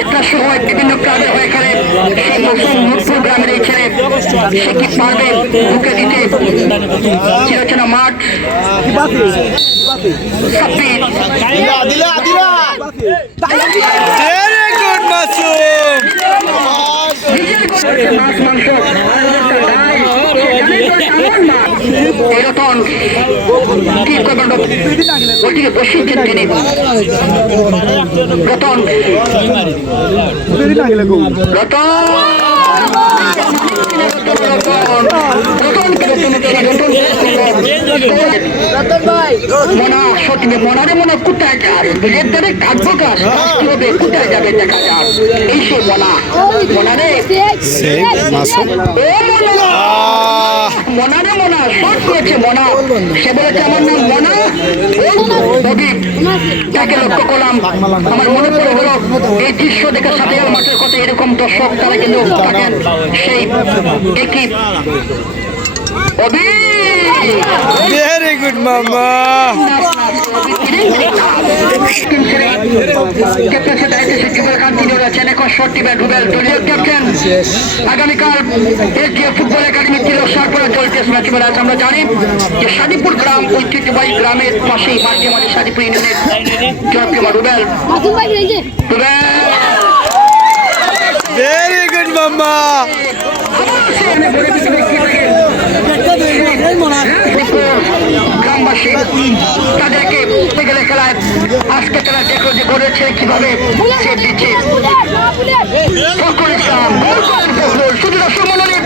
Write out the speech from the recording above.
একটা সময় বিভিন্ন ক্লাবের হয়ে খেলে সেই মৌসুম গ্রামের এই ছেলে সে কি পারবে ঢুকে দিতে চিরচেনা মাঠ ছাব্বিশ আদিলা আদিলা ভেরি গুড মাসুম মাছ মাংস এরকম কি করবেন ওইদিকে বসিয়েছেন তিনি রতন। মনা সত্যি মনারে মনে কোথায় যাবে? বিলের দ্বারে কাটবো গাছ কি কোথায় যাবে দেখা যাক। এই সে মনা। মনারে ও মনা! মনারে মনা? শর্ট করেছে মনা। সে বলেছে, আমার নাম মনা। রবি তাকে লক্ষ্য করলাম। আমার মনে পড়ে হলো এই দৃশ্য দেখে সাথে মাঠের কথা এরকম দর্শক তারা কিন্তু থাকেন। সেই রবি ভেরি গুড মামা আগামীকাল এসডিএ ফুটবল একাডেমি তিরস্কার করে চলছে ম্যাচ ম্যাচ আমরা জানি যে সাদিপুর গ্রাম ঐতিহ্যবাহী গ্রামের পাশেই মাঠে মাঠে সাদিপুর ইউনিয়নের জনপ্রিয় রুবেল। রুবেল! ভেরি গুড মামা গ্রামবাসী তাদেরকে গেলে খেলায় আজকে তারা দেখল যে করেছে কীভাবে সেট দিচ্ছে। ফখরুল ইসলাম শুধু দর্শক মন্ডলী